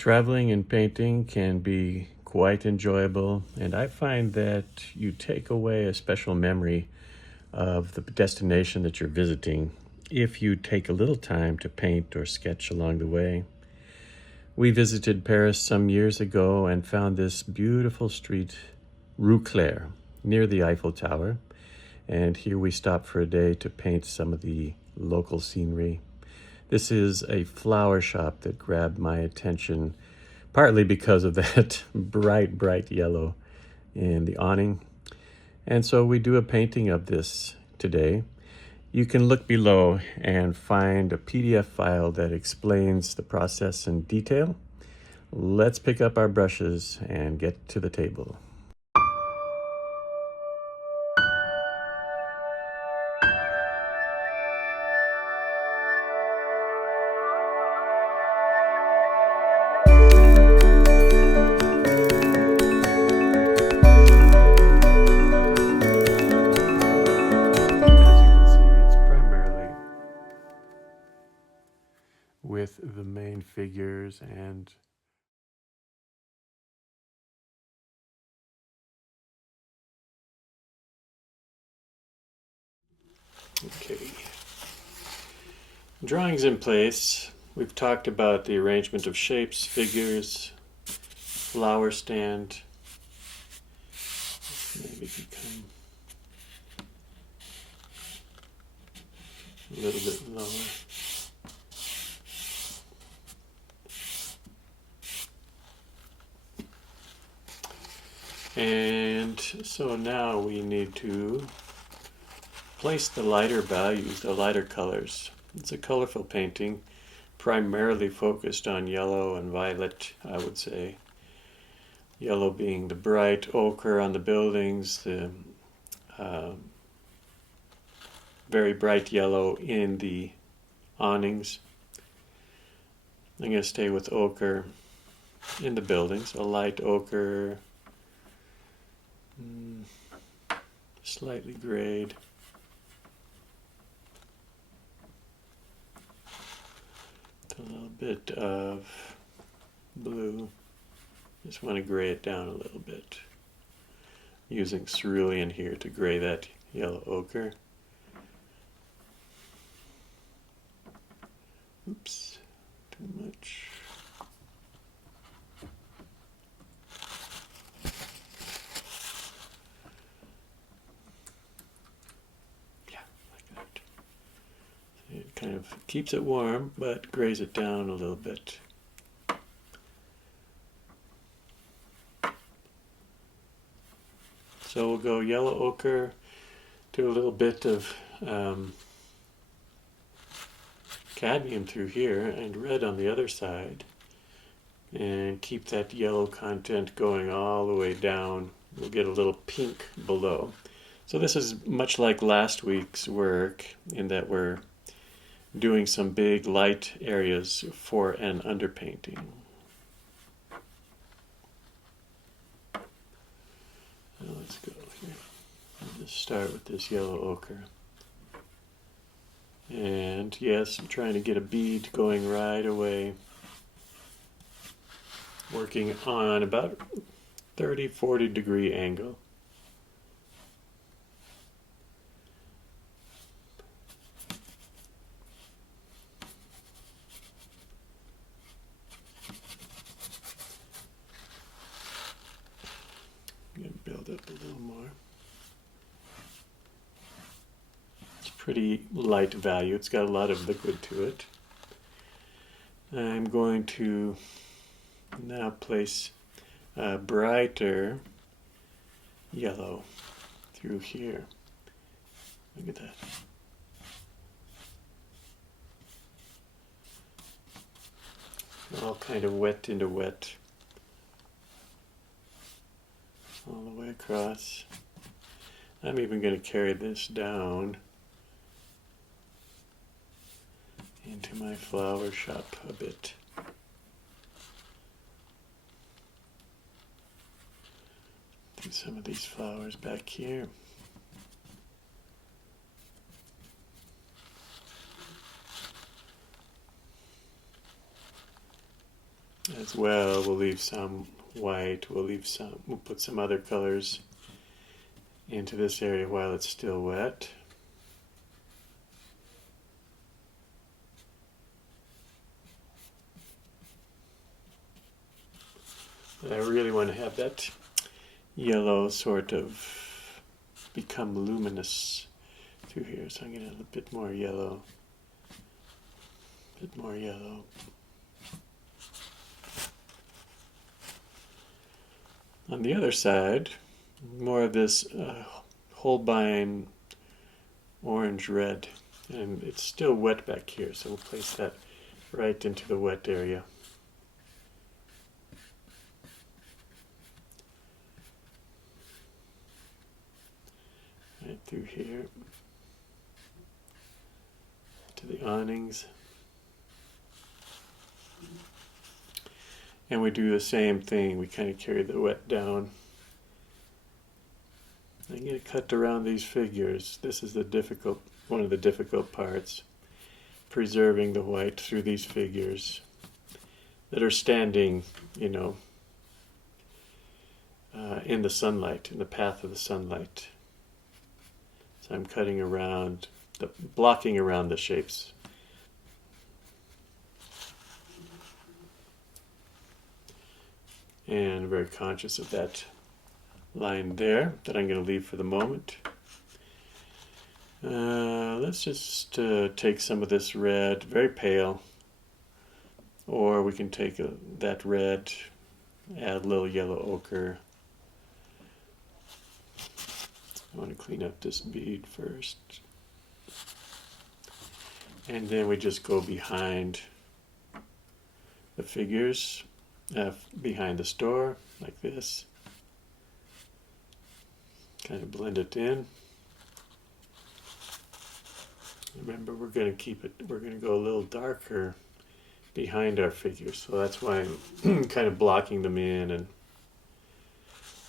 Traveling and painting can be quite enjoyable, and I find that you take away a special memory of the destination that you're visiting if you take a little time to paint or sketch along the way. We visited Paris some years ago and found this beautiful street, Rue Clare, near the Eiffel Tower, and here we stopped for a day to paint some of the local scenery. This is a flower shop that grabbed my attention, partly because of that bright yellow in the awning. And so we do a painting of this today. You can look below and find a PDF file that explains the process in detail. Let's pick up our brushes and get to the table. With the main figures and okay. Drawings in place. We've talked about the arrangement of shapes, figures, flower stand. Maybe become a little bit lower. And so now we need to place the lighter values, the lighter colors. It's a colorful painting, primarily focused on yellow and violet, I would say. Yellow being the bright ochre on the buildings, the very bright yellow in the awnings. I'm going to stay with ochre in the buildings, a light ochre, slightly grayed. A little bit of blue. Just want to gray it down a little bit. Using cerulean here to gray that yellow ochre. Oops, too much. Yeah, like that. It kind of keeps it warm, but grays it down a little bit. So we'll go yellow ochre, do a little bit of cadmium through here and red on the other side, and keep that yellow content going all the way down. We'll get a little pink below. So this is much like last week's work in that we're doing some big light areas for an underpainting. Now let's go here. I'll just start with this yellow ochre. And yes, I'm trying to get a bead going right away. Working on about 30-40 degree angle. I'm going to build up a little more. It's pretty light value. It's got a lot of liquid to it. I'm going to now place a brighter yellow through here. Look at that. All kind of wet into wet. All the way across. I'm even going to carry this down into my flower shop a bit. Do some of these flowers back here. as well. We'll leave some white, we'll put some other colors into this area while it's still wet. But I really want to have that yellow sort of become luminous through here. So I'm going to add a bit more yellow. Bit more yellow. On the other side, more of this Holbein orange red. And it's still wet back here, so we'll place that right into the wet area. Right through here to the awnings. And we do the same thing. We kind of carry the wet down. I get cut around these figures. This is one of the difficult parts. Preserving the white through these figures that are standing, in the sunlight, in the path of the sunlight. So I'm cutting around, blocking around the shapes. And very conscious of that line there that I'm going to leave for the moment. Let's just take some of this red, very pale, or we can take that red, add a little yellow ochre. I want to clean up this bead first. And then we just go behind the figures, behind the store, like this. Kind of blend it in. Remember, we're going to go a little darker behind our figures. So that's why I'm kind of blocking them in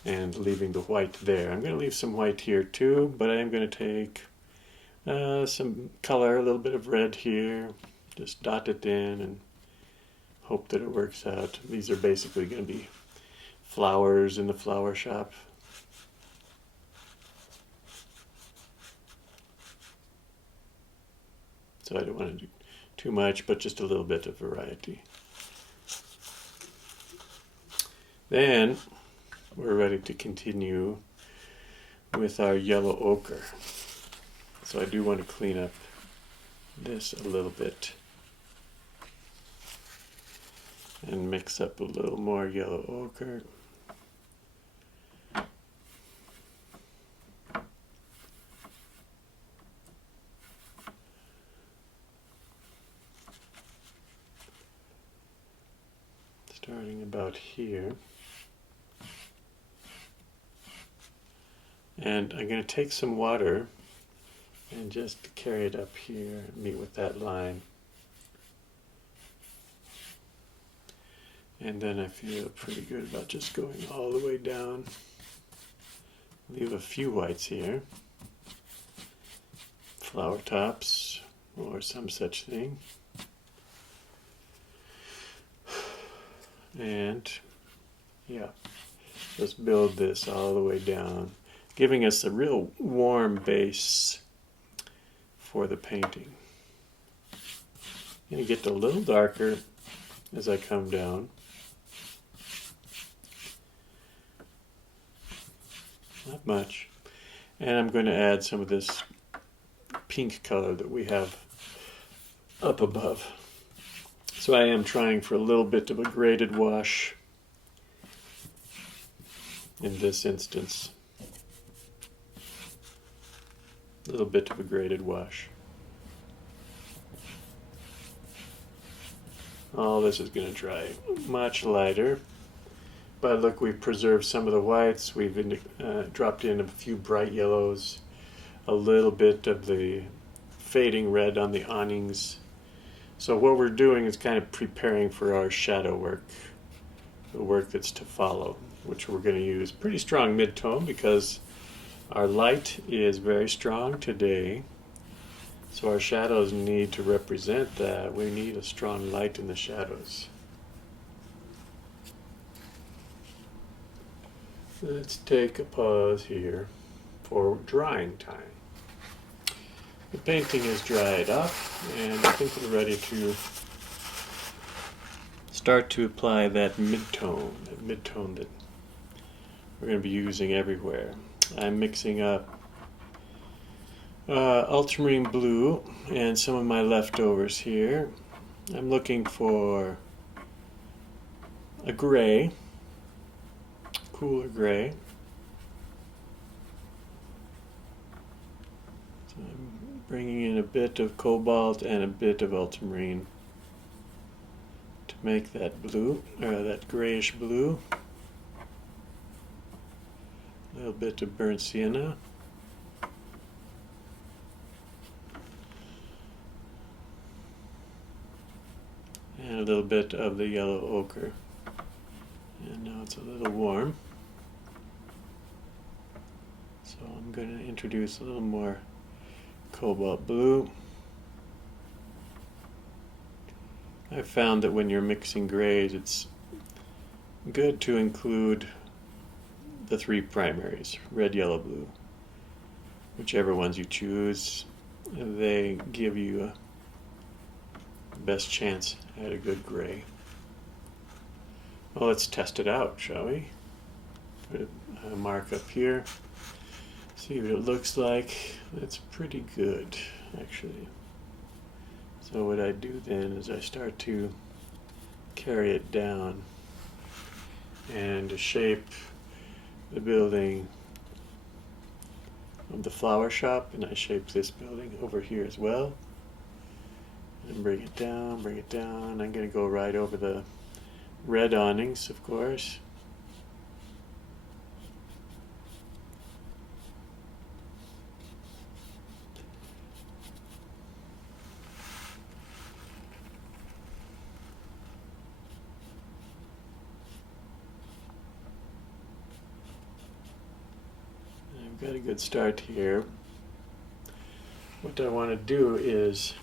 and leaving the white there. I'm going to leave some white here too, but I am going to take some color, a little bit of red here, just dot it in and hope that it works out. These are basically going to be flowers in the flower shop. So I don't want to do too much, but just a little bit of variety. Then we're ready to continue with our yellow ochre. So I do want to clean up this a little bit and mix up a little more yellow ochre. Starting about here. And I'm going to take some water and just carry it up here and meet with that line. And then I feel pretty good about just going all the way down. Leave a few whites here. Flower tops or some such thing. And yeah, just build this all the way down, giving us a real warm base for the painting. I'm going to get a little darker as I come down. Not much. And I'm going to add some of this pink color that we have up above. So I am trying for a little bit of a graded wash in this instance. A little bit of a graded wash. All this is going to dry much lighter. But look, we've preserved some of the whites. We've dropped in a few bright yellows, a little bit of the fading red on the awnings. So what we're doing is kind of preparing for our shadow work, the work that's to follow, which we're going to use pretty strong mid-tone because our light is very strong today. So our shadows need to represent that. We need a strong light in the shadows. Let's take a pause here for drying time. The painting is dried up, and I think we're ready to start to apply that midtone that we're going to be using everywhere. I'm mixing up ultramarine blue and some of my leftovers here. I'm looking for a gray, cooler gray. So I'm bringing in a bit of cobalt and a bit of ultramarine to make that blue, or that grayish blue. A little bit of burnt sienna. And a little bit of the yellow ochre. And now it's a little warm. So I'm going to introduce a little more cobalt blue. I've found that when you're mixing grays, it's good to include the three primaries, red, yellow, blue. Whichever ones you choose, they give you a best chance at a good gray. Well, let's test it out, shall we? Put a mark up here. See what it looks like. That's pretty good, actually. So what I do then is I start to carry it down and to shape the building of the flower shop, and I shape this building over here as well. And bring it down, bring it down. I'm going to go right over the red awnings, of course. I've got a good start here. What I want to do is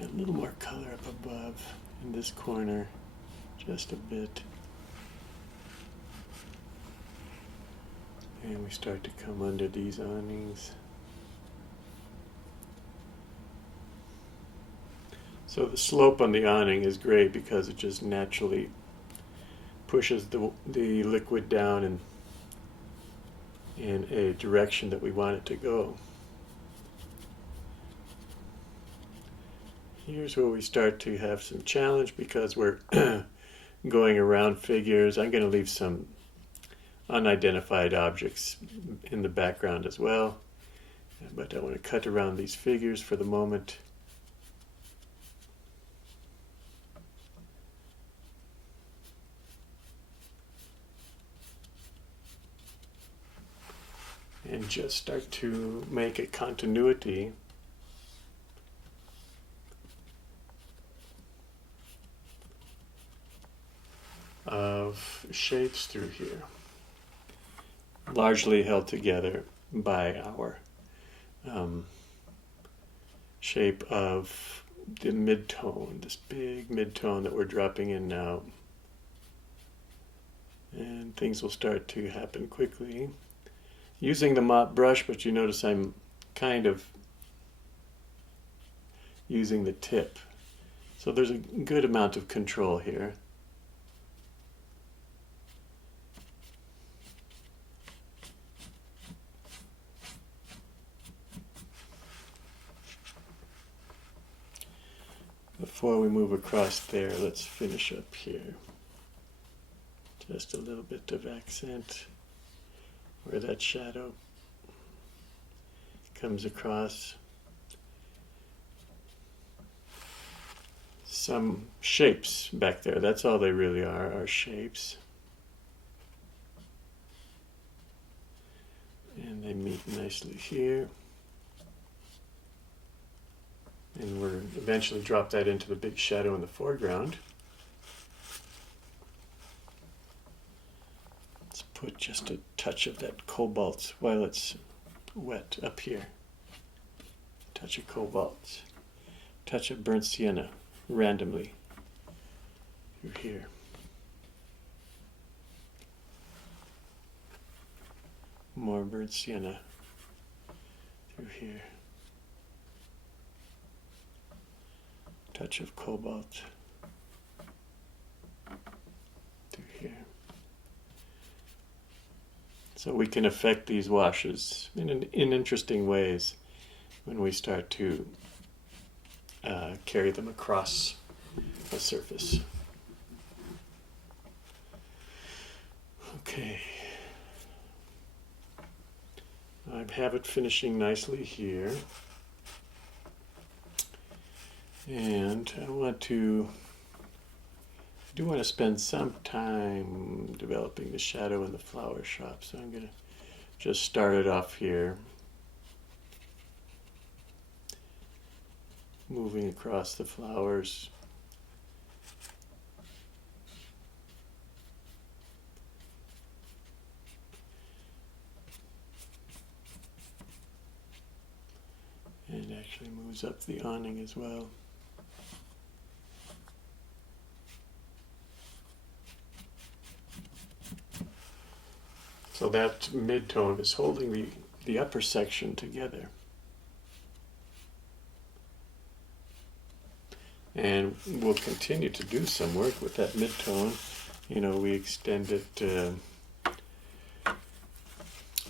add a little more color up above in this corner, just a bit. And we start to come under these awnings. So the slope on the awning is great because it just naturally pushes the liquid down in a direction that we want it to go. Here's where we start to have some challenge because we're going around figures. I'm going to leave some unidentified objects in the background as well, but I want to cut around these figures for the moment. And just start to make a continuity of shapes through here, largely held together by our shape of the midtone, this big midtone that we're dropping in now. And things will start to happen quickly. Using the mop brush, but you notice I'm kind of using the tip. So there's a good amount of control here. Before we move across there, let's finish up here. Just a little bit of accent where that shadow comes across. Some shapes back there, that's all they really are shapes. And they meet nicely here. And we'll eventually drop that into the big shadow in the foreground. Let's put just a touch of that cobalt while it's wet up here. Touch of cobalt. Touch of burnt sienna randomly through here. more burnt sienna through here. Touch of cobalt through here. So we can affect these washes in interesting ways when we start to carry them across a surface. Okay. I have it finishing nicely here. And I do want to spend some time developing the shadow in the flower shop, so I'm going to just start it off here, moving across the flowers. And it actually moves up the awning as well. So that mid-tone is holding the upper section together. And we'll continue to do some work with that mid-tone. You know, we extend it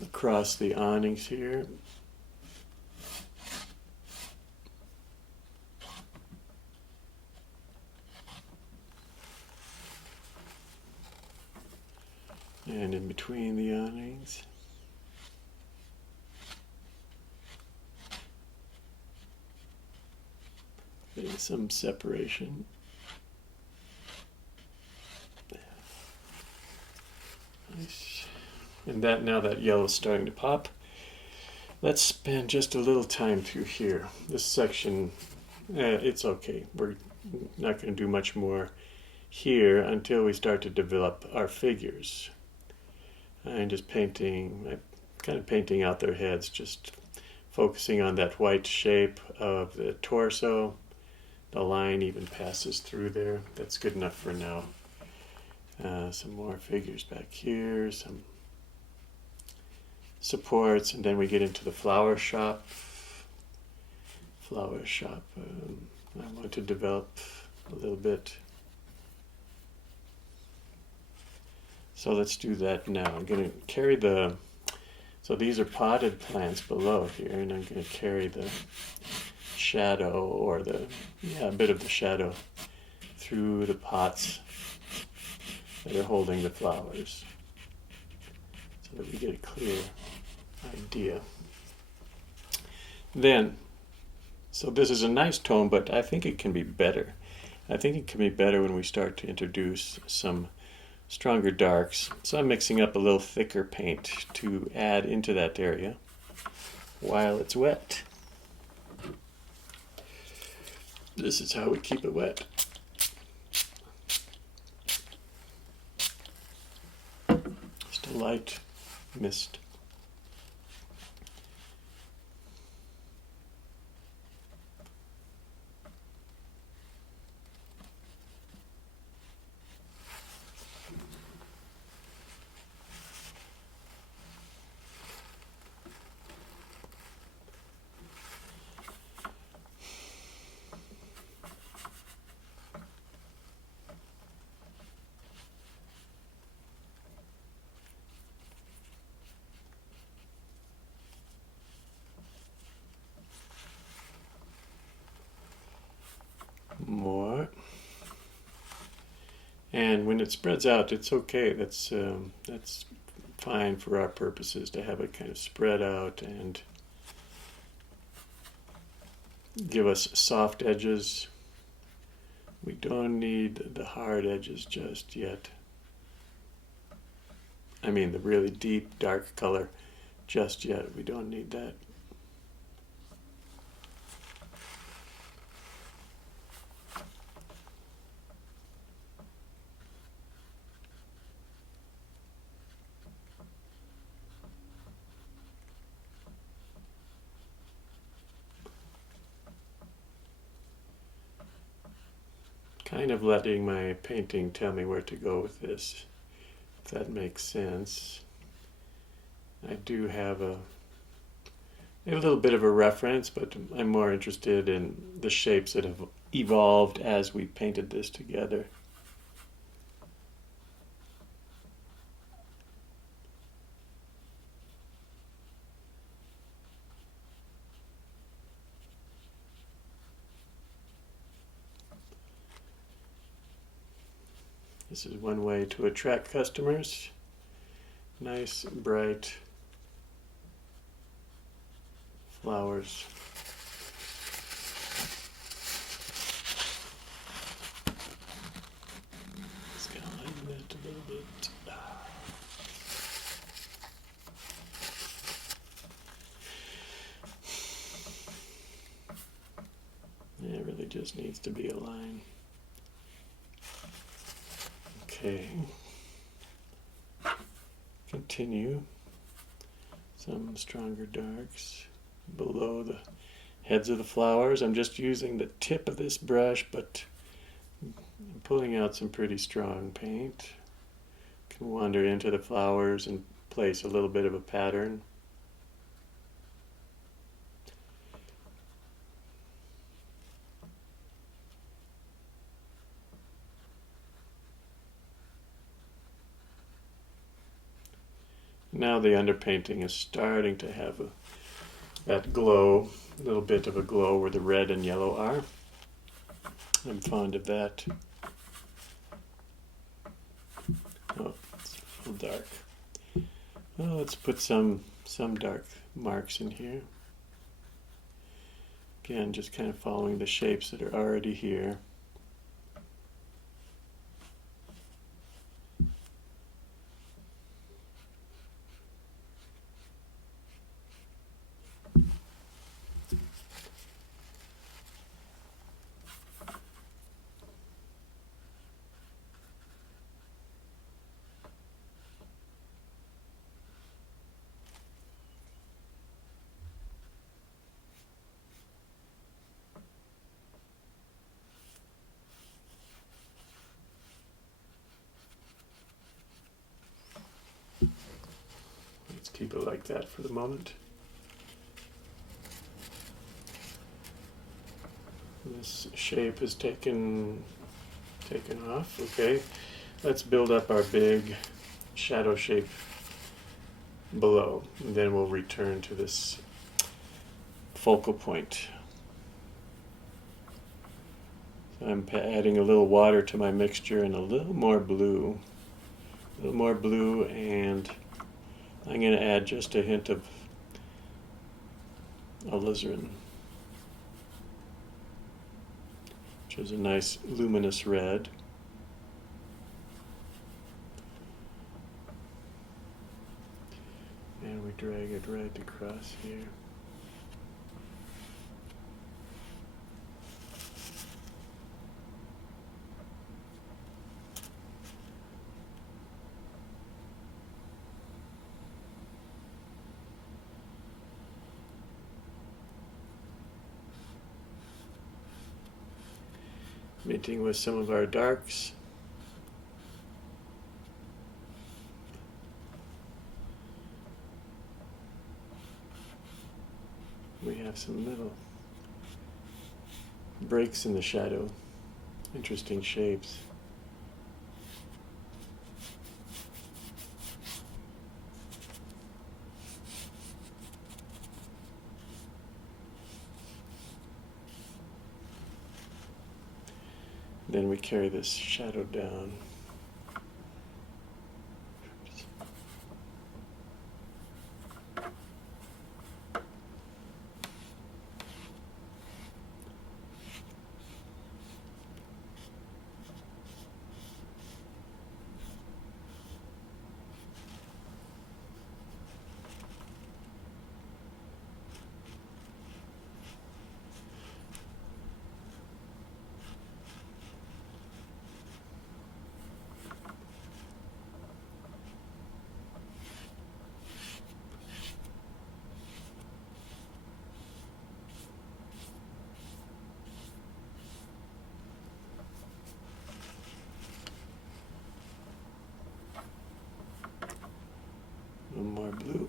across the awnings here. And in between the awnings. There's some separation. Nice. And now that yellow is starting to pop, let's spend just a little time through here. This section, it's okay. We're not going to do much more here until we start to develop our figures. I'm just kind of painting out their heads, just focusing on that white shape of the torso. The line even passes through there. That's good enough for now. Some more figures back here, some supports, and then we get into the flower shop. I want to develop a little bit. So let's do that now. I'm going to carry so these are potted plants below here, and I'm going to carry the shadow, or a bit of the shadow through the pots that are holding the flowers, so that we get a clear idea. Then, so this is a nice tone, but I think it can be better. I think it can be better when we start to introduce some stronger darks. So I'm mixing up a little thicker paint to add into that area while it's wet. This is how we keep it wet. Just a light mist. More. And when it spreads out, it's okay. That's fine for our purposes to have it kind of spread out and give us soft edges. We don't need the hard edges just yet. I mean, the really deep, dark color just yet. We don't need that. Kind of letting my painting tell me where to go with this, if that makes sense. I do have a little bit of a reference, but I'm more interested in the shapes that have evolved as we painted this together. This is one way to attract customers. Nice, bright flowers. Just gonna lighten it a little bit. Yeah, it really just needs to be a line. Okay. Continue. Some stronger darks below the heads of the flowers. I'm just using the tip of this brush, but I'm pulling out some pretty strong paint. Can wander into the flowers and place a little bit of a pattern. Now the underpainting is starting to have that glow, a little bit of a glow where the red and yellow are. I'm fond of that. Oh, it's a little dark. Well, let's put some dark marks in here. Again, just kind of following the shapes that are already here. Let's keep it like that for the moment. This shape is taken off. Okay, let's build up our big shadow shape below, and then we'll return to this focal point. So I'm adding a little water to my mixture and a little more blue. And I'm going to add just a hint of alizarin, which is a nice luminous red. And we drag it right across here. Meeting with some of our darks. We have some little breaks in the shadow, interesting shapes. Then we carry this shadow down. A little more blue.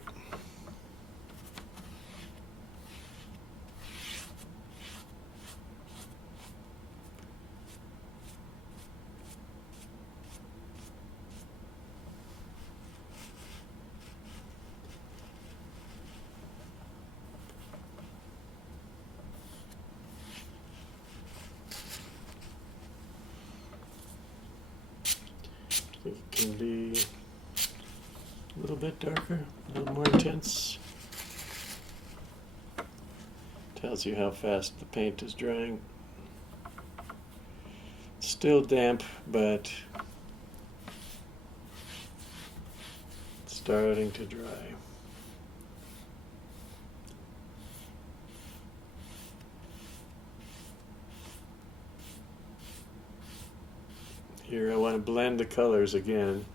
think it can be a little bit darker, a little more intense. Tells you how fast the paint is drying. It's still damp, but it's starting to dry. Here I want to blend the colors again,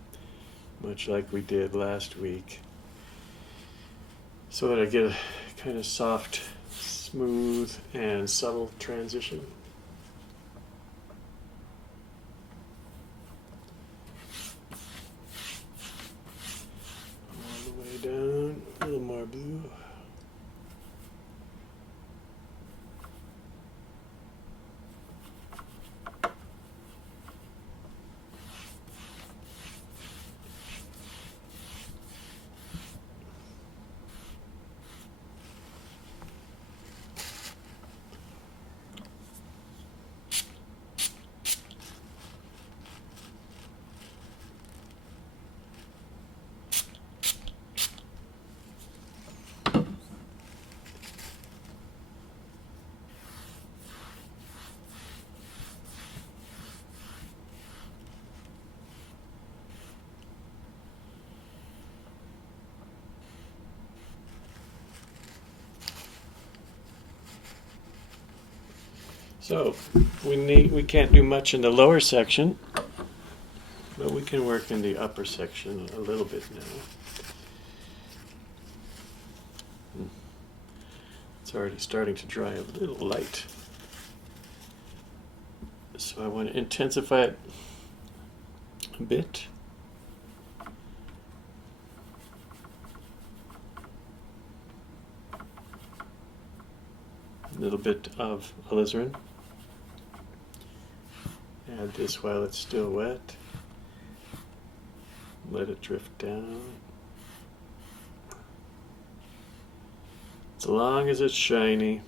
much like we did last week, so that I get a kind of soft, smooth, and subtle transition. All the way down, a little more blue. So we can't do much in the lower section, but we can work in the upper section a little bit now. It's already starting to dry a little light. So I want to intensify it a bit. A little bit of alizarin. Add this while it's still wet. Let it drift down. As long as it's shiny,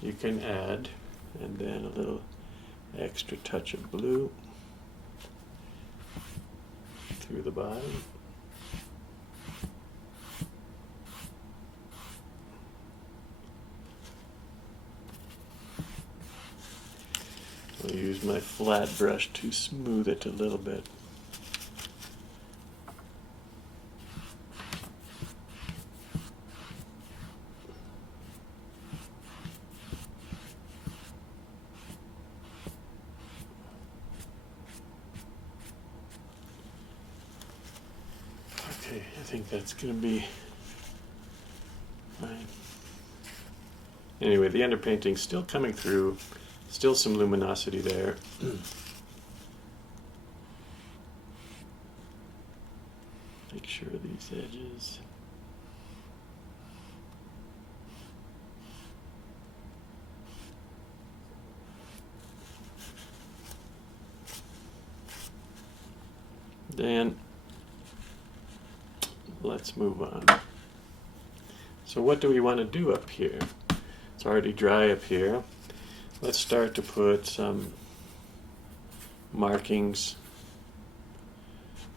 you can add, and then a little extra touch of blue through the bottom. I'll use my flat brush to smooth it a little bit. Okay, I think that's going to be fine. Anyway, the underpainting's still coming through. Still some luminosity there. Make sure these edges. Then let's move on. So what do we want to do up here? It's already dry up here. Let's start to put some markings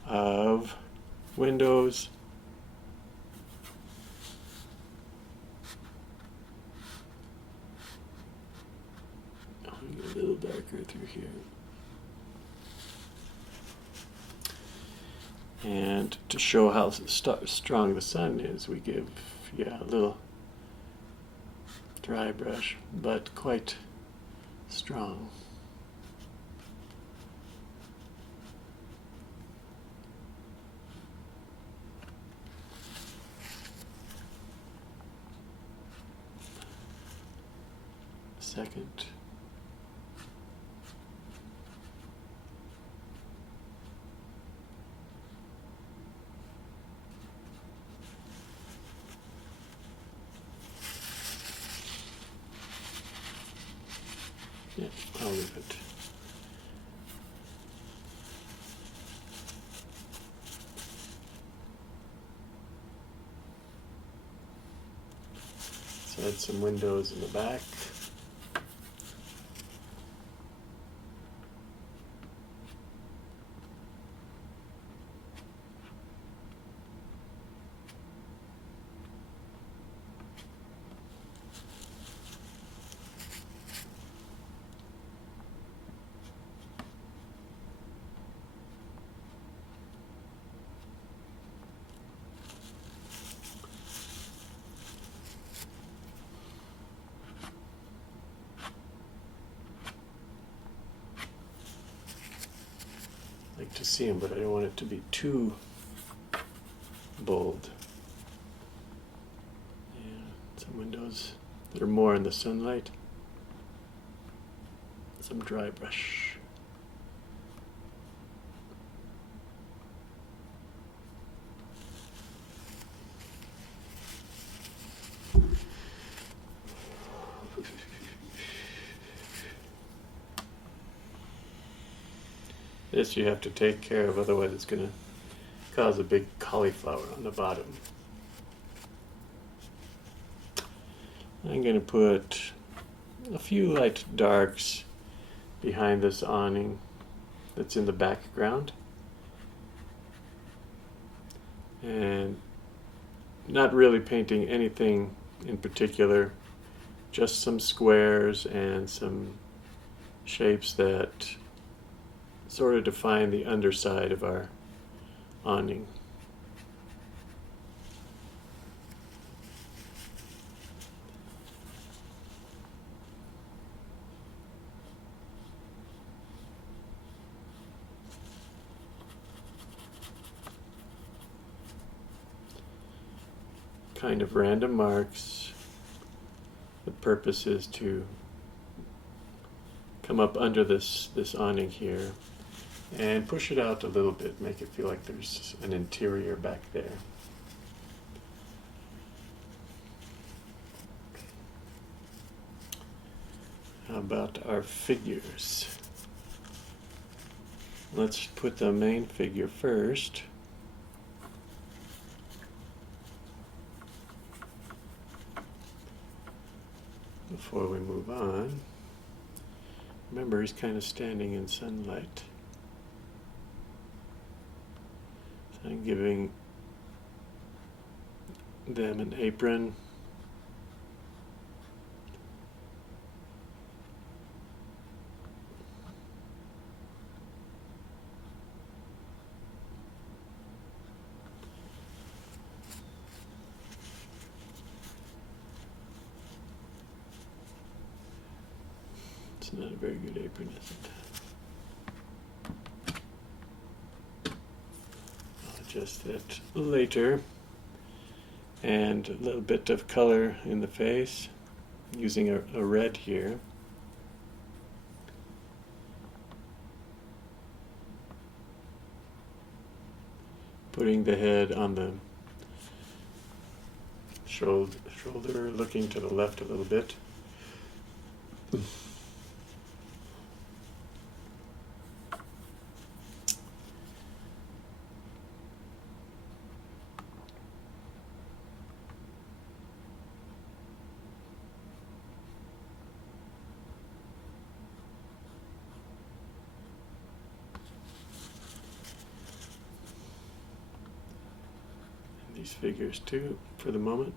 of windows. I'll get a little darker through here. And to show how strong the sun is, we give, a little dry brush, but quite strong. Second. Yeah, I'll leave it. Let's add some windows in the back. light to see them, but I don't want it to be too bold. Yeah, some windows that are more in the sunlight. Some dry brush. This you have to take care of, otherwise it's going to cause a big cauliflower on the bottom. I'm going to put a few light darks behind this awning that's in the background. And not really painting anything in particular, just some squares and some shapes that sort of define the underside of our awning. Kind of random marks. The purpose is to come up under this awning here and push it out a little bit, make it feel like there's an interior back there. How about our figures? Let's put the main figure first. Before we move on, remember he's kind of standing in sunlight. So I'm giving them an apron. It's not a very good apron, is it? I'll adjust that later. And a little bit of color in the face, using a red here. Putting the head on the shoulder, looking to the left a little bit. These figures too, for the moment,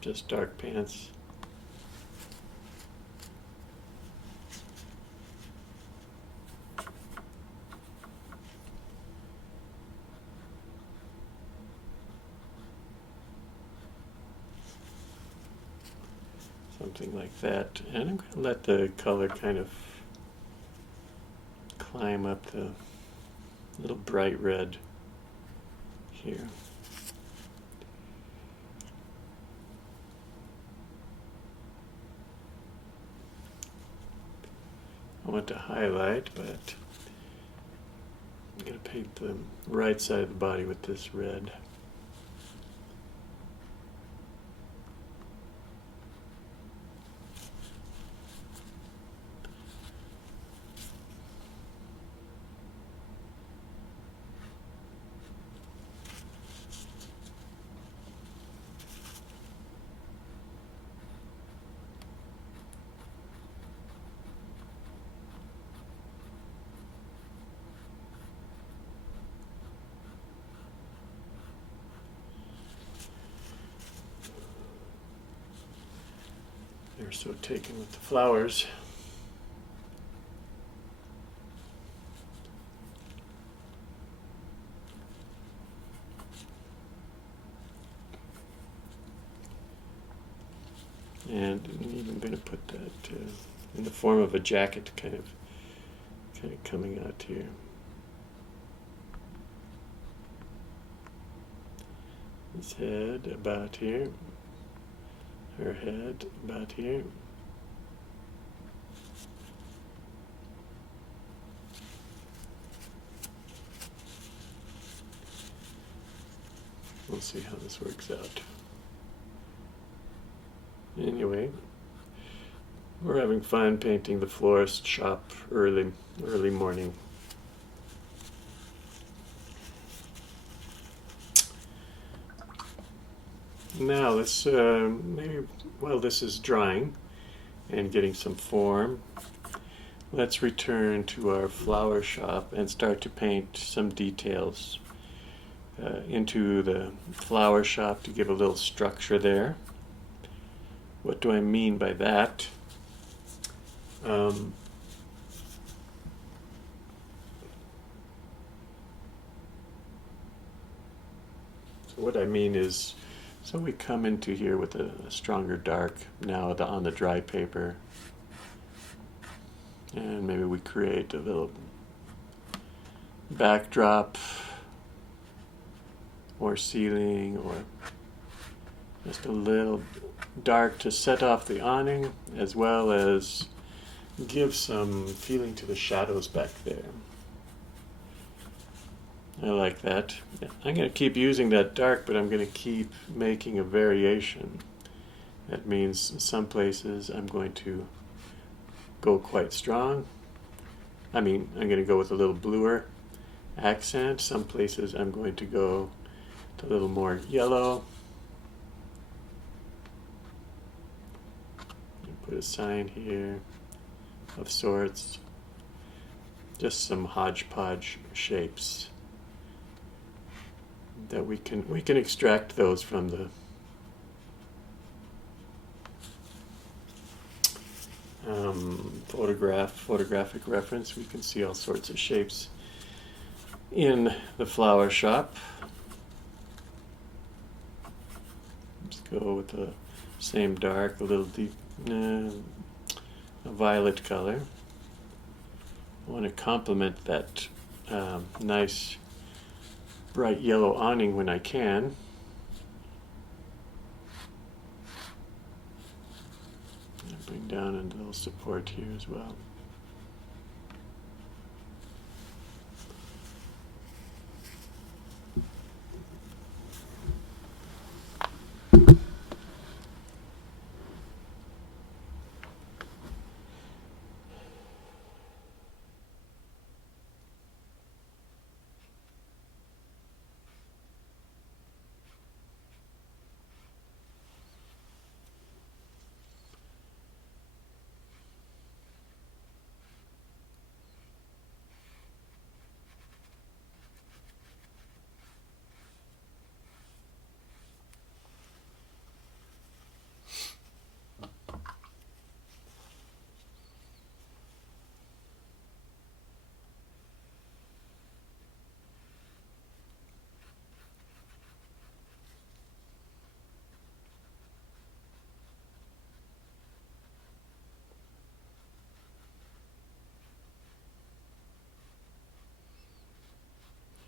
just dark pants. Something like that, and I'm going to let the color kind of climb up the little bright red here. I want to highlight, but I'm going to paint the right side of the body with this red. They're so taken with the flowers. And I'm even going to put that in the form of a jacket, kind of coming out here. His head about here. Her head about here. We'll see how this works out. Anyway, we're having fun painting the florist shop early morning. Now let's maybe while this is drying and getting some form, let's return to our flower shop and start to paint some details into the flower shop to give a little structure there. What do I mean by that? So what I mean is, so we come into here with a stronger dark now on the dry paper, and maybe we create a little backdrop or ceiling or just a little dark to set off the awning, as well as give some feeling to the shadows back there. I like that. I'm going to keep using that dark, but I'm going to keep making a variation. That means in some places I'm going to go quite strong. I'm going to go with a little bluer accent. Some places I'm going to go to a little more yellow. Put a sign here of sorts. Just some hodgepodge shapes that we can extract those from the photographic reference. We can see all sorts of shapes in the flower shop. Let's go with the same dark, a little deep, a violet color. I want to complement that nice bright yellow awning when I can. And bring down a little support here as well.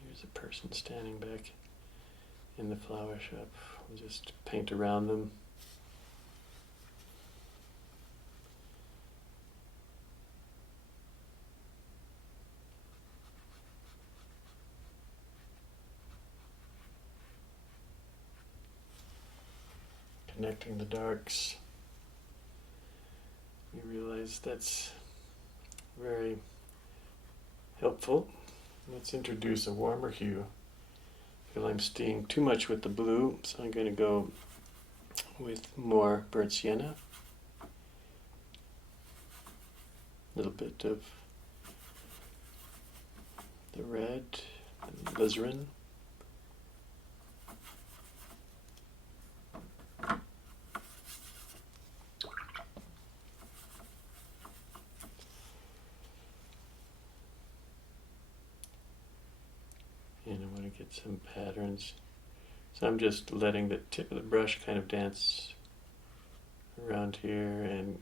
There's a person standing back in the flower shop. We'll just paint around them. Connecting the darks. You realize that's very helpful. Let's introduce a warmer hue. I feel I'm staying too much with the blue, so I'm going to go with more burnt sienna. A little bit of the red and alizarin. And I want to get some patterns. So I'm just letting the tip of the brush kind of dance around here and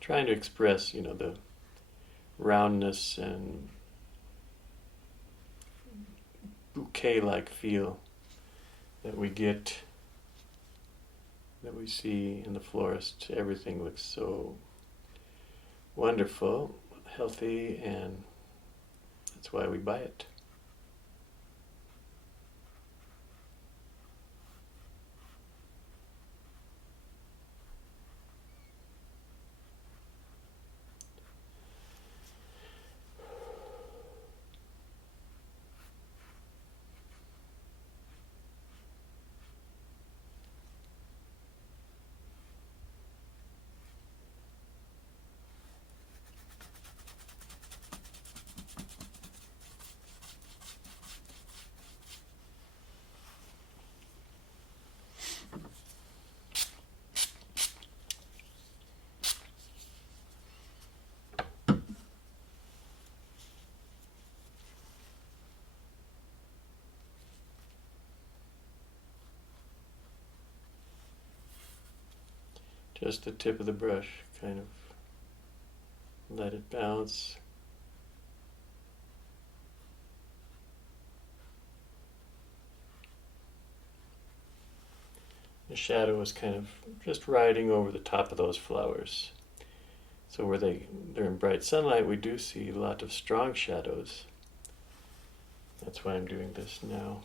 trying to express, the roundness and bouquet-like feel that we get, that we see in the Florist. Everything looks so wonderful, healthy, and that's why we buy it. Just the tip of the brush, kind of let it bounce. The shadow is kind of just riding over the top of those flowers. So where they're in bright sunlight, we do see a lot of strong shadows. That's why I'm doing this now.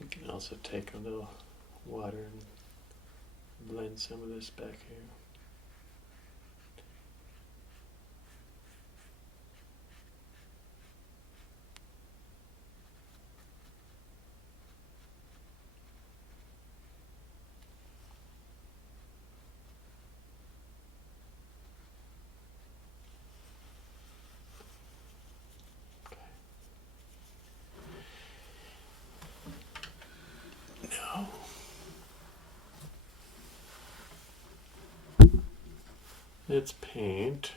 You can also take a little water and blend some of this back here. Now, let's paint.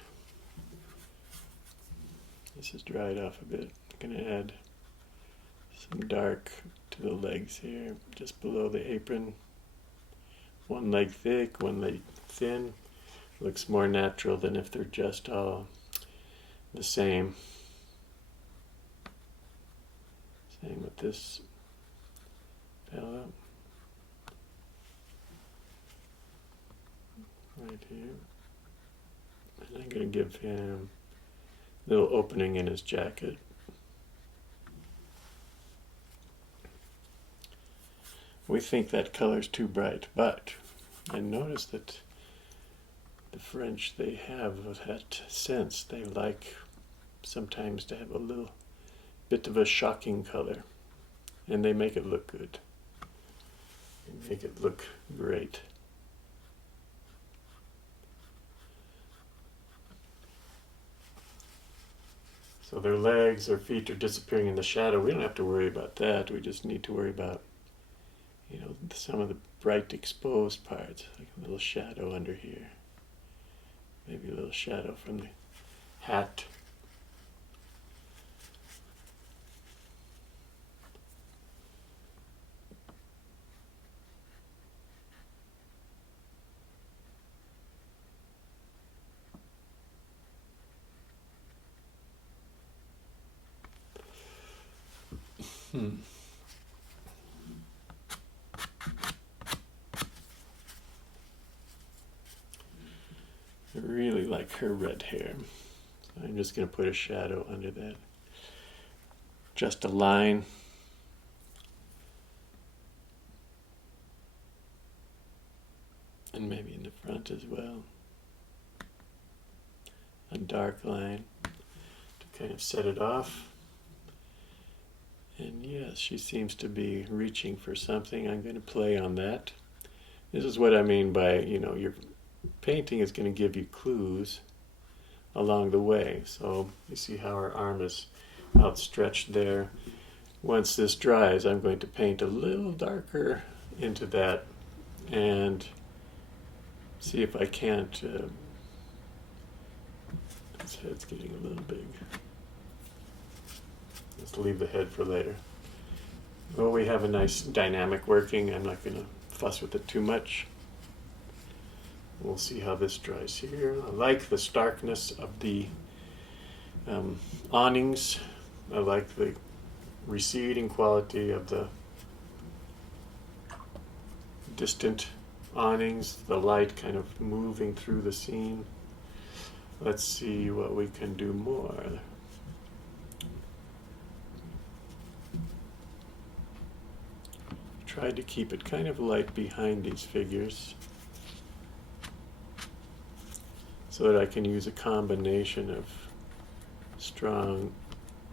This is dried off a bit. I'm going to add some dark to the legs here, just below the apron. One leg thick, one leg thin. Looks more natural than if they're just all the same. Same with this fellow. Right here. And I'm going to give him a little opening in his jacket. We think that color's too bright, but I noticed that the French, they have that sense. They like sometimes to have a little bit of a shocking color, and they make it look good. They make it look great. So their legs or feet are disappearing in the shadow. We don't have to worry about that. We just need to worry about, some of the bright exposed parts, like a little shadow under here. Maybe a little shadow from the hat. I really like her red hair. So I'm just going to put a shadow under that. Just a line. And maybe in the front as well. A dark line to kind of set it off. And yes, she seems to be reaching for something. I'm going to play on that. This is what I mean by, your painting is going to give you clues along the way. So you see how her arm is outstretched there. Once this dries, I'm going to paint a little darker into that and see if I can't. This head's getting a little big. Let's leave the head for later. Well, we have a nice dynamic working. I'm not going to fuss with it too much. We'll see how this dries here. I like the starkness of the awnings. I like the receding quality of the distant awnings, the light kind of moving through the scene. Let's see what we can do more. Tried to keep it kind of light behind these figures so that I can use a combination of strong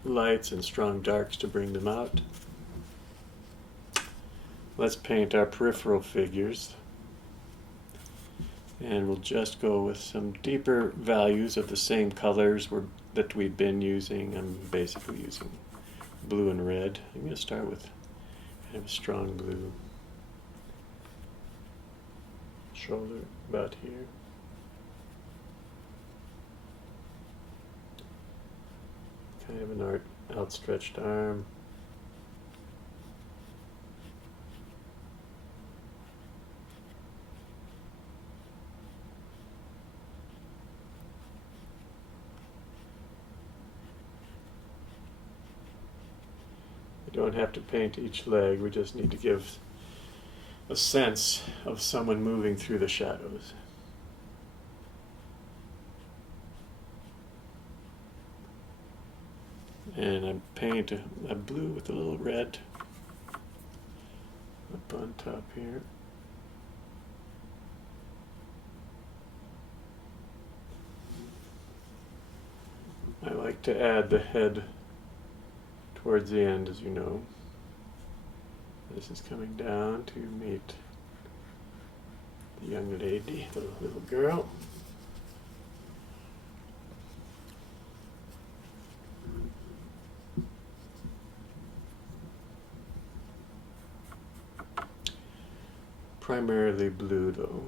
lights and strong darks to bring them out. Let's paint our peripheral figures, and we'll just go with some deeper values of the same colors that we've been using. I'm basically using blue and red. I'm going to start with kind of a strong blue. Shoulder about here. Kind of an outstretched arm. We don't have to paint each leg, we just need to give a sense of someone moving through the shadows. And I paint a blue with a little red up on top here. I like to add the head towards the end, as you know. This is coming down to meet the young lady, the little girl. Primarily blue, though.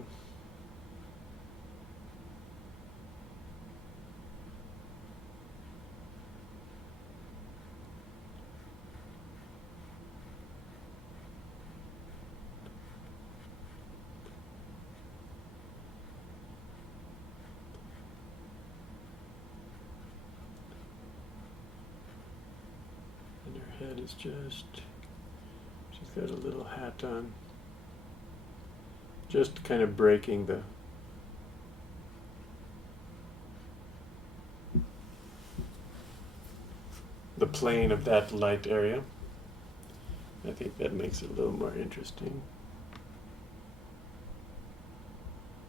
And her head is just, she's got a little hat on. Just kind of breaking the plane of that light area. I think that makes it a little more interesting.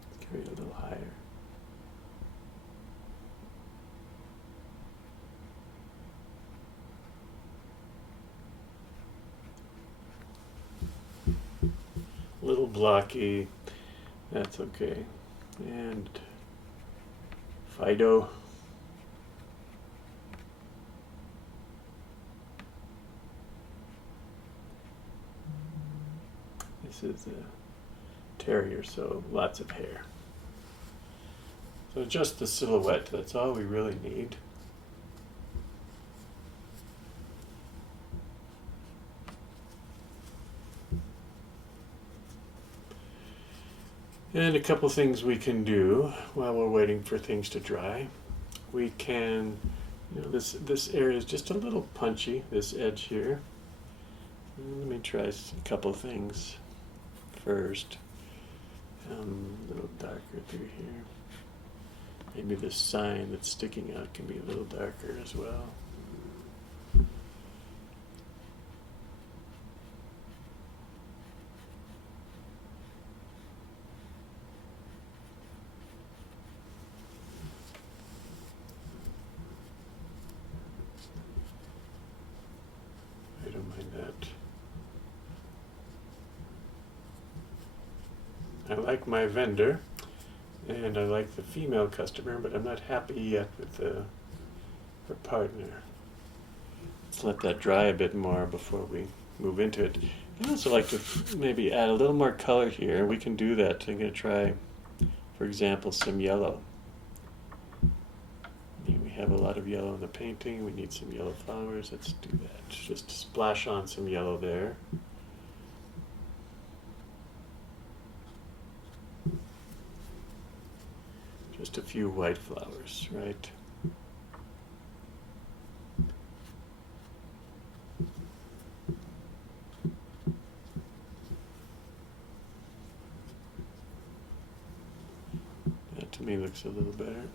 Let's carry it a little higher. A little blocky, that's okay. And Fido. This is a terrier, so lots of hair. So just the silhouette, that's all we really need. And a couple things we can do while we're waiting for things to dry. We can, this area is just a little punchy, this edge here. Let me try a couple things first. A little darker through here. Maybe this sign that's sticking out can be a little darker as well. I don't mind that. I like my vendor, and I like the female customer, but I'm not happy yet with her partner. Let's let that dry a bit more before we move into it. I'd also like to maybe add a little more color here. We can do that. I'm going to try, for example, some yellow. We have a lot of yellow in the painting. We need some yellow flowers. Let's do that. Just splash on some yellow there. Just a few white flowers, right? That to me looks a little better.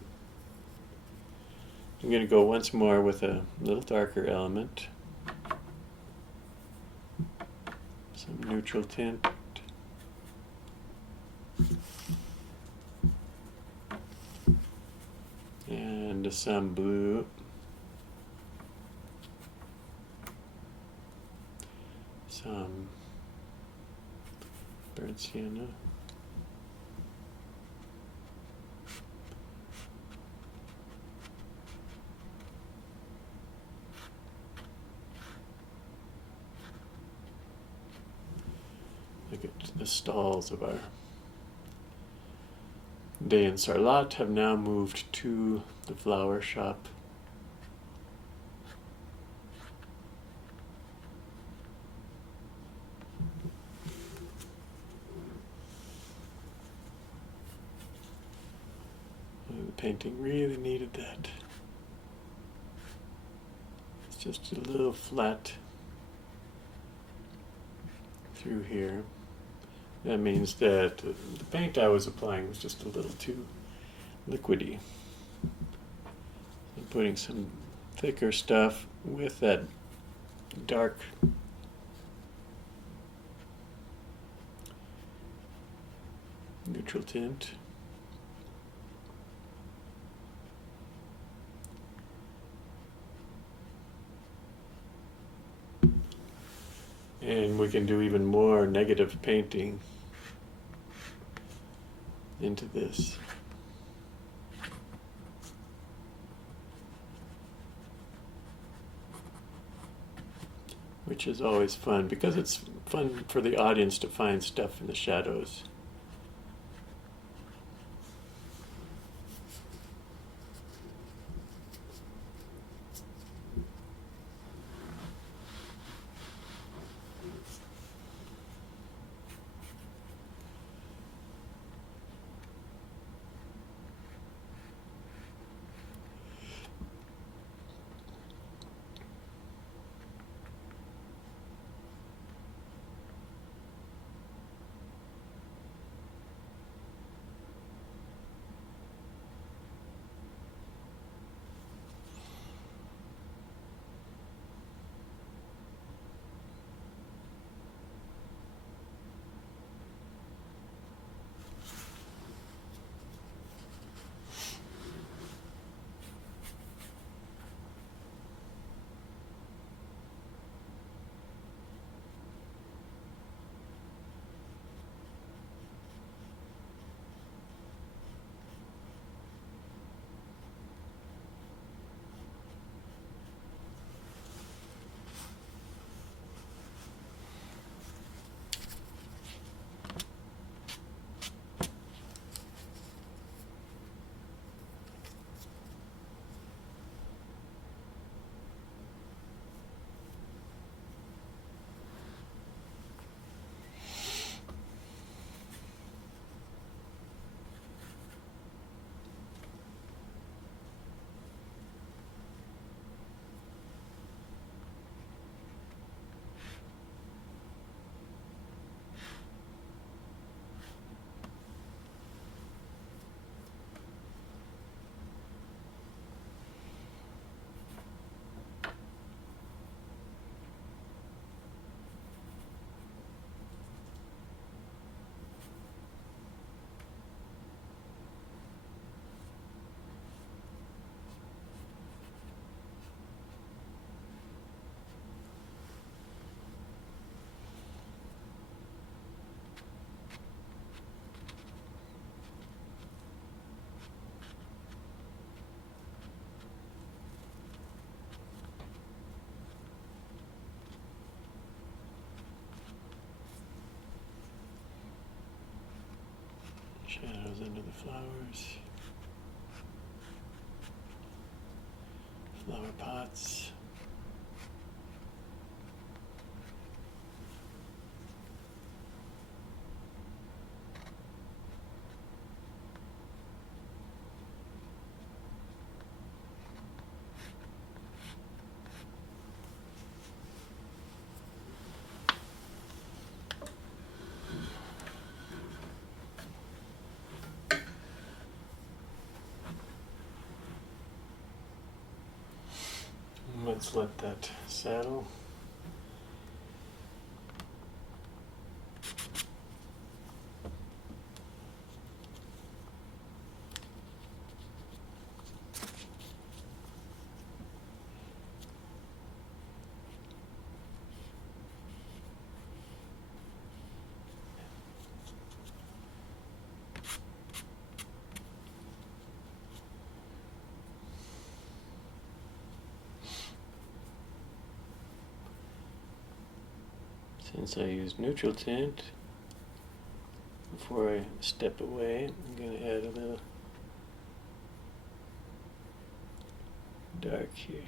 I'm going to go once more with a little darker element. Some neutral tint. And some blue. Some burnt sienna. Look at the stalls of our day in Sarlat have now moved to the flower shop. The painting really needed that. It's just a little flat through here. That means that the paint I was applying was just a little too liquidy. I'm putting some thicker stuff with that dark neutral tint. And we can do even more negative painting into this. Which is always fun, because it's fun for the audience to find stuff in the shadows. Shadows under the flowers. Flower pots. Let's let that settle. Since I use neutral tint, before I step away, I'm going to add a little dark here.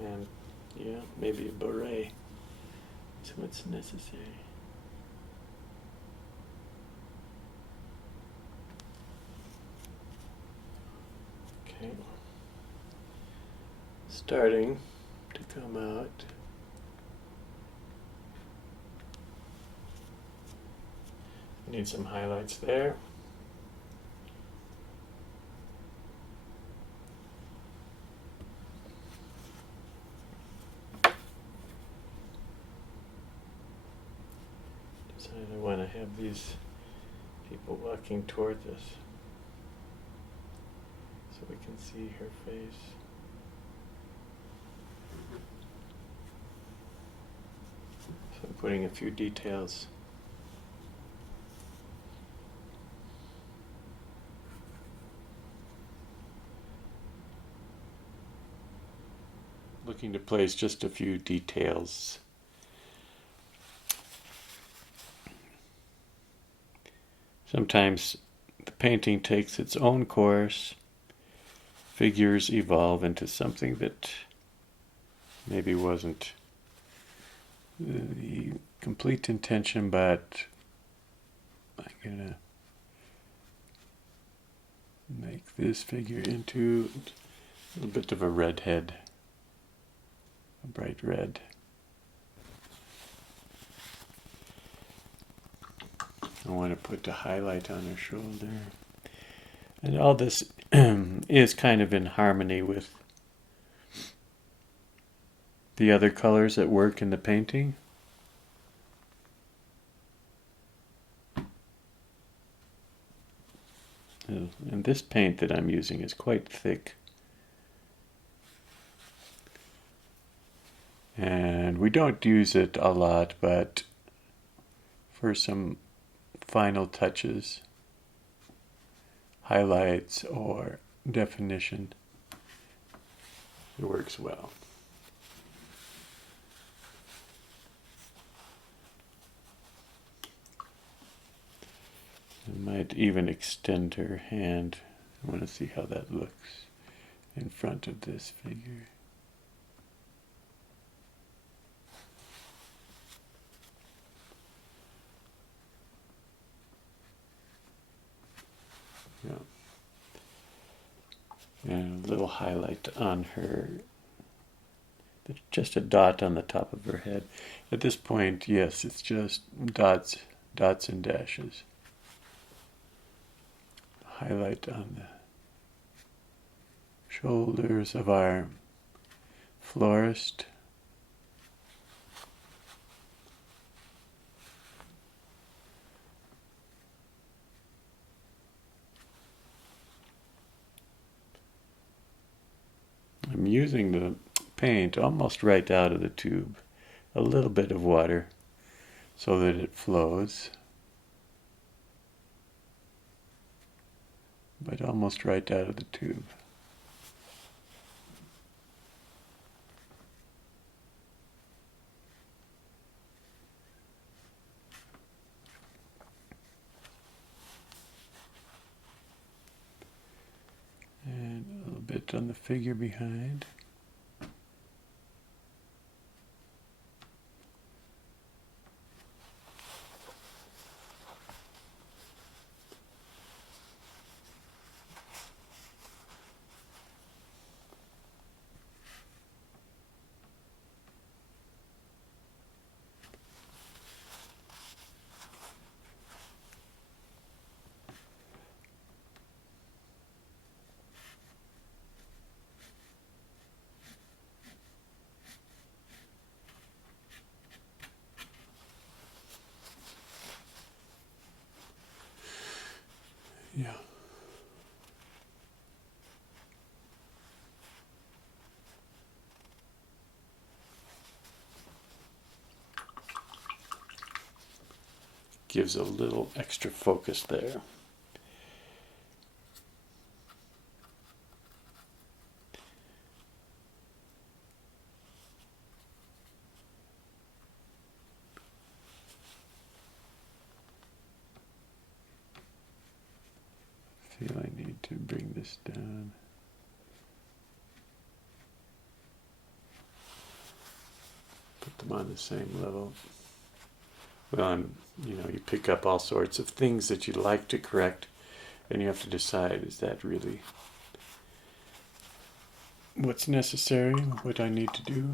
And yeah, maybe a beret. That's what's necessary. Okay. Starting to come out. Need some highlights there. I want to have these people walking towards us so we can see her face. So I'm putting a few details. Looking to place just a few details. Sometimes the painting takes its own course, figures evolve into something that maybe wasn't the complete intention, but I'm going to make this figure into a little bit of a redhead, a bright red. I want to put the highlight on her shoulder. And all this is kind of in harmony with the other colors that work in the painting. And this paint that I'm using is quite thick. And we don't use it a lot, but for some final touches, highlights, or definition, it works well. I might even extend her hand. I want to see how that looks in front of this figure. Yeah. And a little highlight on her, just a dot on the top of her head. At this point, yes, it's just dots and dashes. Highlight on the shoulders of our florist. I'm using the paint almost right out of the tube, a little bit of water so that it flows. but almost right out of the tube. And a little bit on the figure behind. Yeah. Gives a little extra focus there. I feel I need to bring this down. Put them on the same level. Well, you pick up all sorts of things that you like to correct, and you have to decide, is that really what's necessary, what I need to do?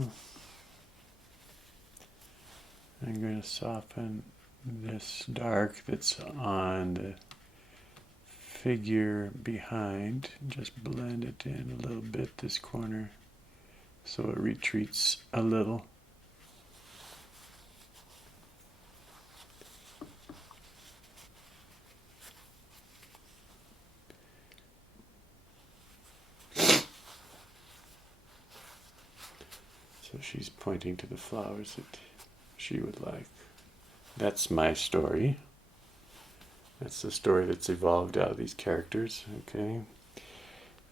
I'm going to soften this dark that's on the figure behind, just blend it in a little bit, this corner, so it retreats a little. So she's pointing to the flowers that she would like. That's my story. That's the story that's evolved out of these characters, okay?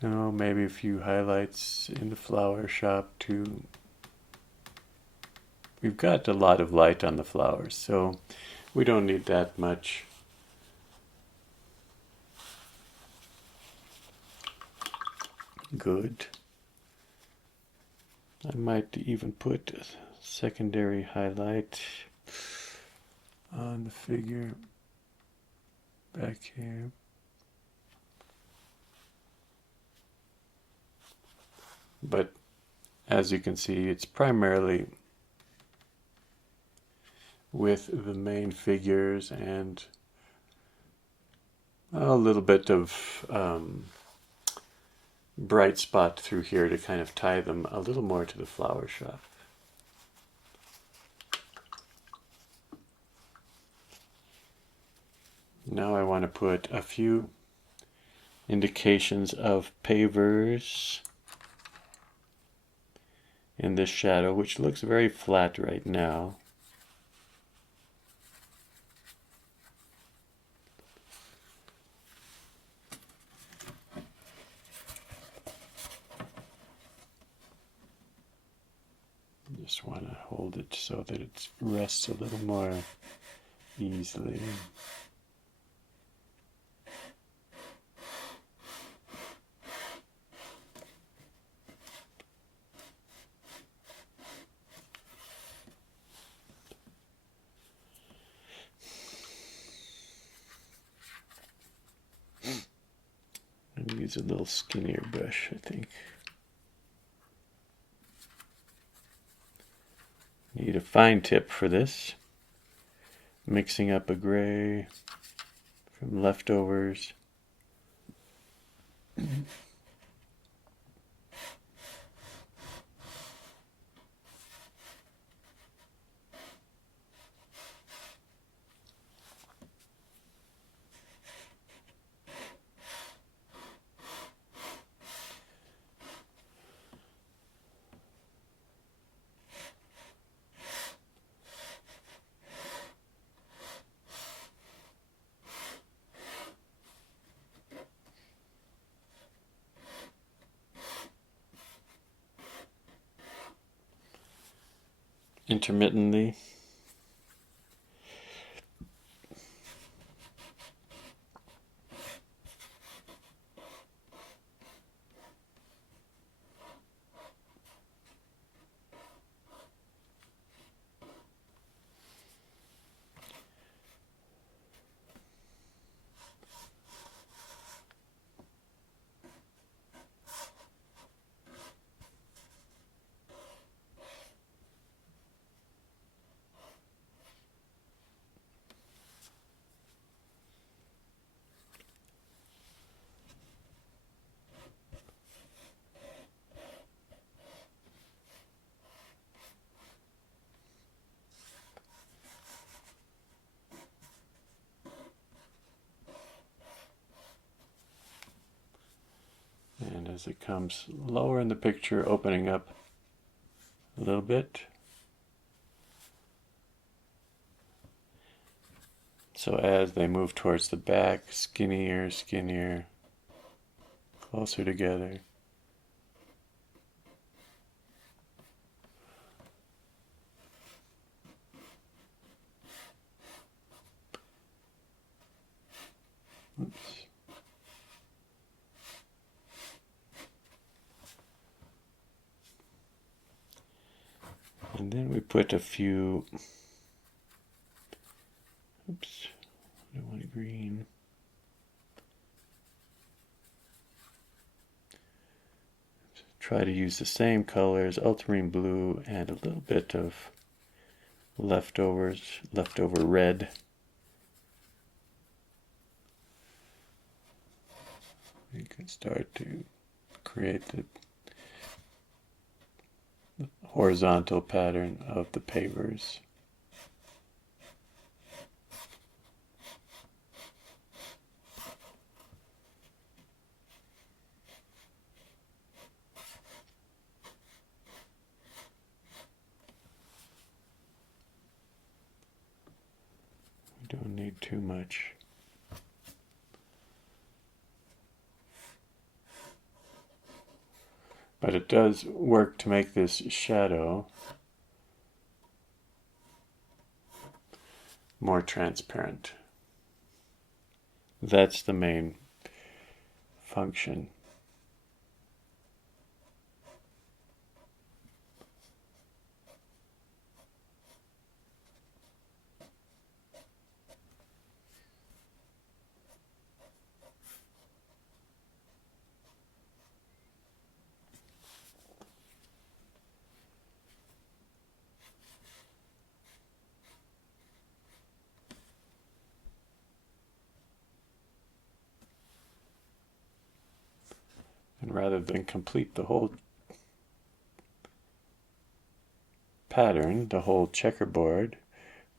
Maybe a few highlights in the flower shop too. We've got a lot of light on the flowers, so we don't need that much. Good. I might even put a secondary highlight on the figure back here. But as you can see, it's primarily with the main figures and a little bit of bright spot through here to kind of tie them a little more to the flower shop. Now I want to put a few indications of pavers in this shadow, which looks very flat right now. Just want to hold it so that it rests a little more easily. I'm going to use a little skinnier brush, I think. Need a fine tip for this. Mixing up a gray from leftovers. intermittently. And as it comes lower in the picture, opening up a little bit. So as they move towards the back, skinnier, skinnier, closer together. Oops. And then we put a few, oops, I don't want green. Try to use the same colors, ultramarine blue, and a little bit of leftover red. You can start to create the horizontal pattern of the pavers. We don't need too much. But it does work to make this shadow more transparent. That's the main function. And rather than complete the whole pattern, the whole checkerboard,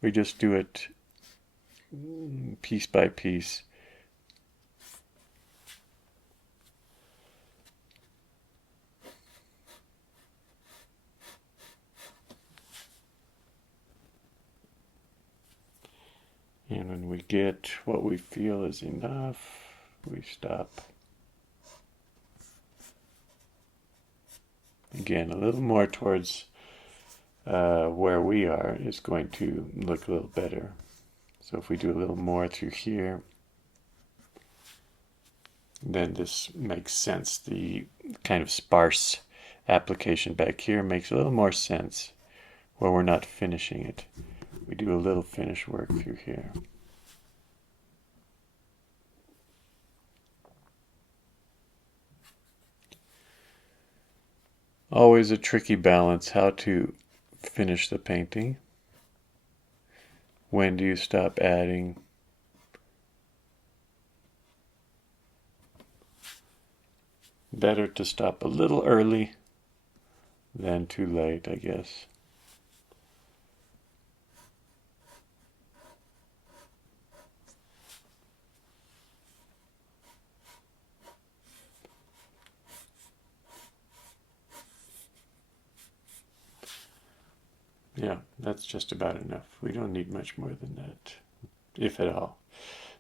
we just do it piece by piece. And when we get what we feel is enough, we stop. Again, a little more towards where we are is going to look a little better. So if we do a little more through here, then this makes sense. The kind of sparse application back here makes a little more sense where we're not finishing it. We do a little finish work through here. Always a tricky balance how to finish the painting. When do you stop adding? Better to stop a little early than too late, I guess. Yeah, that's just about enough. We don't need much more than that, if at all.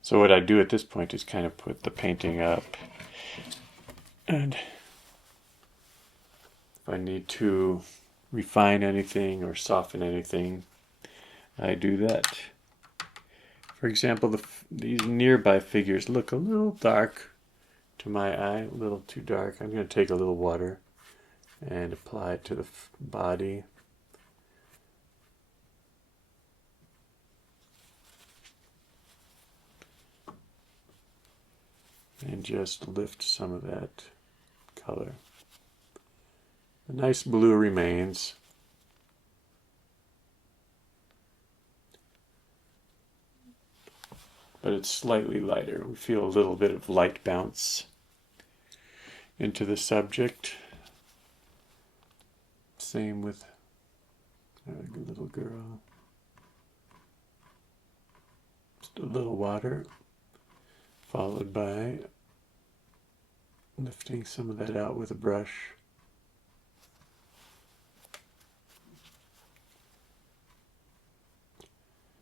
So what I do at this point is kind of put the painting up, and if I need to refine anything or soften anything, I do that. For example, these nearby figures look a little dark to my eye, a little too dark. I'm going to take a little water and apply it to the body. And just lift some of that color. A nice blue remains. But it's slightly lighter. We feel a little bit of light bounce into the subject. Same with a little girl. Just a little water, followed by lifting some of that out with a brush.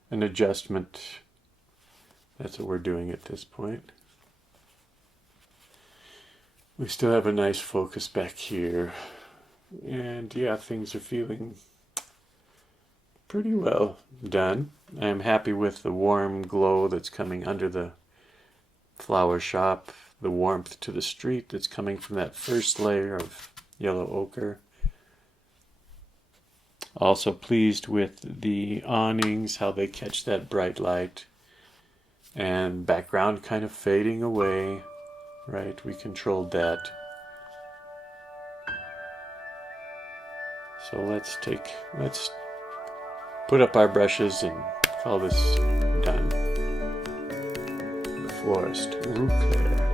An adjustment. That's what we're doing at this point. We still have a nice focus back here. And yeah, things are feeling pretty well done. I'm happy with the warm glow that's coming under the flower shop, the warmth to the street that's coming from that first layer of yellow ochre. Also pleased with the awnings, how they catch that bright light. And background kind of fading away, right? We controlled that. So let's put up our brushes and call this done. The Florist, Rue Clare.